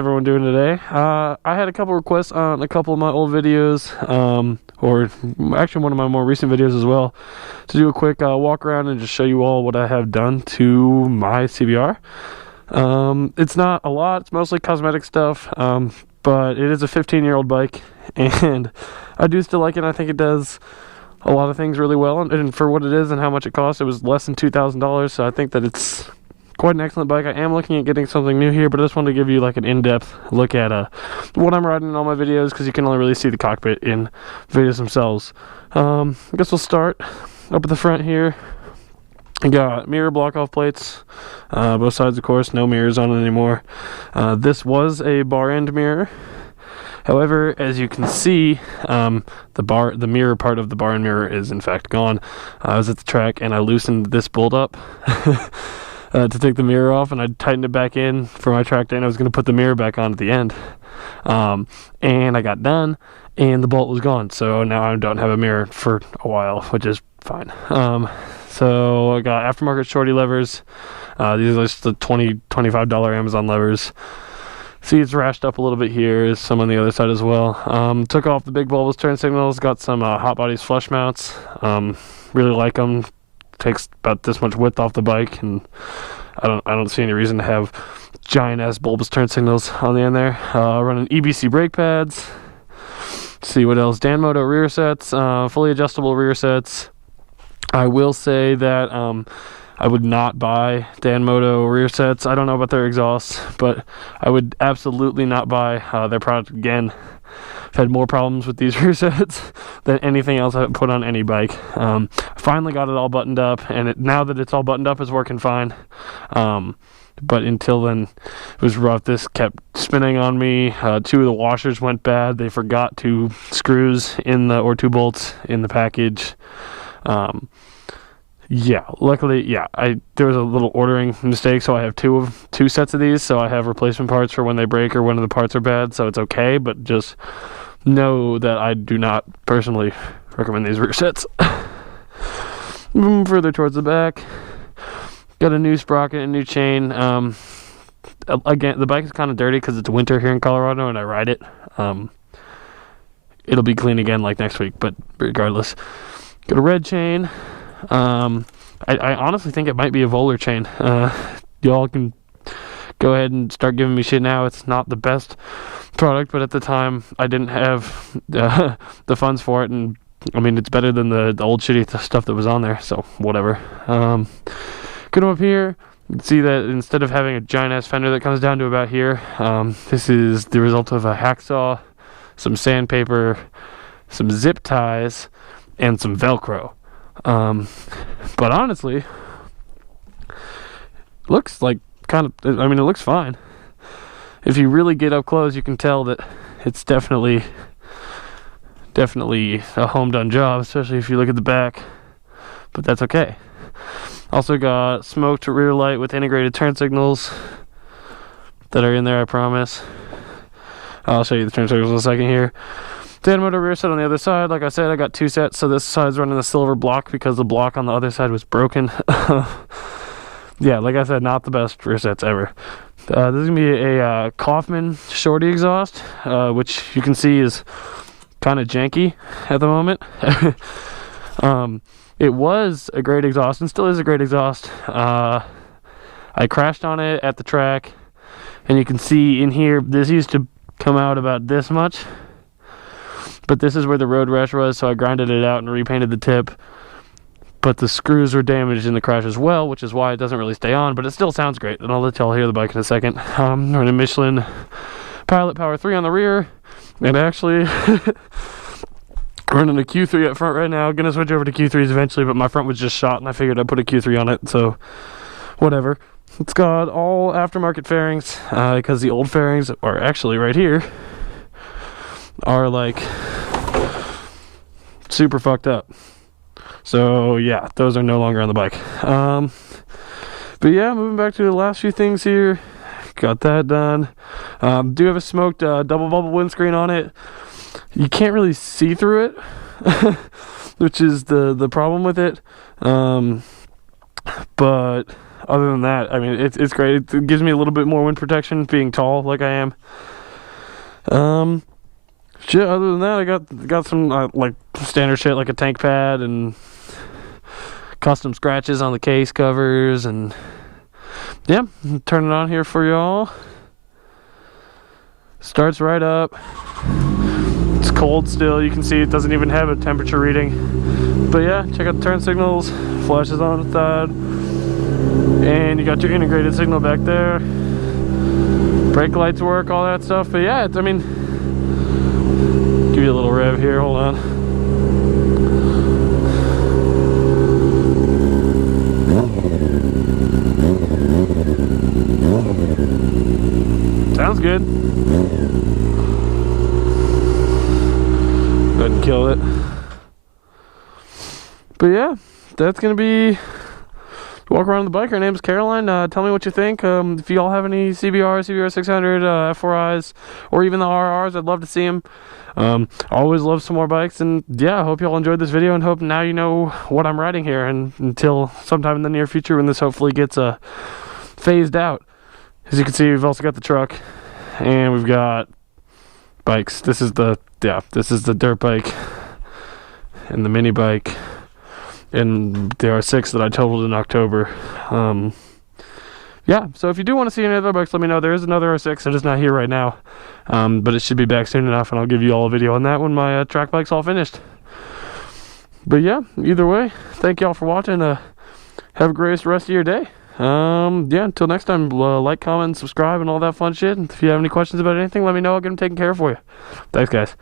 everyone doing today? I had a couple requests on a couple of my old videos, or actually one of my more recent videos as well, to do a quick walk around and just show you all what I have done to my CBR. It's not a lot, it's mostly cosmetic stuff, but it is a 15-year-old bike, and I do still like it. I think it does a lot of things really well, and for what it is and how much it costs, it was less than $2,000, so I think that it's quite an excellent bike. I am looking at getting something new here, but I just wanted to give you like an in-depth look at what I'm riding in all my videos, because you can only really see the cockpit in videos themselves. I guess we'll start up at the front here. I got mirror block-off plates, both sides of course, no mirrors on it anymore. This was a bar end mirror. However, as you can see, the mirror part of the bar end mirror is in fact gone. I was at the track and I loosened this bolt up to take the mirror off, and I tightened it back in for my track day, and I was going to put the mirror back on at the end. And I got done, and the bolt was gone, so now I don't have a mirror for a while, which is fine. So I got aftermarket shorty levers. These are just the $25 Amazon levers. See, it's rashed up a little bit here, some on the other side as well. Took off the big bulbous turn signals, got some Hot Bodies flush mounts. Really like them. Takes about this much width off the bike, and I don't see any reason to have giant ass bulbous turn signals on the end there. Running EBC brake pads. See what else? Danmoto rear sets, fully adjustable rear sets. I will say that I would not buy Danmoto rear sets. I don't know about their exhausts, but I would absolutely not buy their product again. I've had more problems with these rear sets than anything else I've put on any bike. Finally got it all buttoned up, and now that it's all buttoned up, it's working fine. But until then, it was rough. This kept spinning on me. 2 of the washers went bad. They forgot 2 screws or 2 bolts in the package. Yeah, luckily, there was a little ordering mistake, so I have two sets of these, so I have replacement parts for when they break or when the parts are bad, so it's okay, but just know that I do not personally recommend these rear sets. Moving further towards the back, got a new sprocket and new chain. Again, the bike is kind of dirty because it's winter here in Colorado and I ride it. It'll be clean again like next week, but regardless. Got a red chain. I honestly think it might be a Volar chain. Y'all can go ahead and start giving me shit now. It's not the best product, but at the time I didn't have the funds for it, and I mean, it's better than the old shitty stuff that was on there, so whatever. Come up here, you can see that instead of having a giant ass fender that comes down to about here, this is the result of a hacksaw, some sandpaper, some zip ties, and some Velcro. But honestly, looks like it looks fine. If you really get up close, you can tell that it's definitely a home done job, especially if you look at the back, but that's okay. Also got smoked rear light with integrated turn signals that are in there, I promise. I'll show you the turn signals in a second here. Danmoto rear set on the other side. Like I said, I got 2 sets, so this side's running the silver block because the block on the other side was broken. Yeah, like I said, not the best rear sets ever. This is going to be a Kaufman shorty exhaust, which you can see is kind of janky at the moment. It was a great exhaust and still is a great exhaust. I crashed on it at the track, and you can see in here, this used to come out about this much. But this is where the road rash was, so I grinded it out and repainted the tip. But the screws were damaged in the crash as well, which is why it doesn't really stay on, but it still sounds great. And I'll let y'all hear the bike in a second. Running Michelin Pilot Power 3 on the rear, and actually running a Q3 up front right now. Gonna switch over to Q3s eventually, but my front was just shot, and I figured I'd put a Q3 on it, so whatever. It's got all aftermarket fairings, because the old fairings are actually right here. Are like super fucked up, so yeah, those are no longer on the bike. But yeah, moving back to the last few things here, got that done. Do have a smoked double bubble windscreen on it. You can't really see through it, which is the problem with it. But other than that, I mean, it's great. It gives me a little bit more wind protection being tall like I am. Shit, other than that, I got some like standard shit like a tank pad and custom scratches on the case covers, and yeah, turn it on here for y'all. Starts right up. It's cold still. You can see it doesn't even have a temperature reading. But yeah, check out the turn signals. Flashes on the side, and you got your integrated signal back there. Brake lights work, all that stuff. But yeah, I mean, give you a little rev here. Hold on. Sounds good. Doesn't kill it. But yeah, that's gonna be walk around the bike. Her name's Caroline. Tell me what you think. If you all have any CBR, CBR 600, F4i's, or even the RRs, I'd love to see them. Always love some more bikes, and yeah, I hope y'all enjoyed this video, and hope now you know what I'm riding here, and until sometime in the near future when this hopefully gets phased out. As you can see, we've also got the truck, and we've got bikes. This is the dirt bike and the mini bike and the R6 that I totaled in October. Yeah, so if you do want to see any other bikes, let me know. There is another R6 that is not here right now, but it should be back soon enough, and I'll give you all a video on that when my track bike's all finished. But yeah, either way, thank y'all for watching. Have a great rest of your day. Yeah, until next time, like, comment, subscribe, and all that fun shit. And if you have any questions about anything, let me know. I'll get them taken care of for you. Thanks, guys.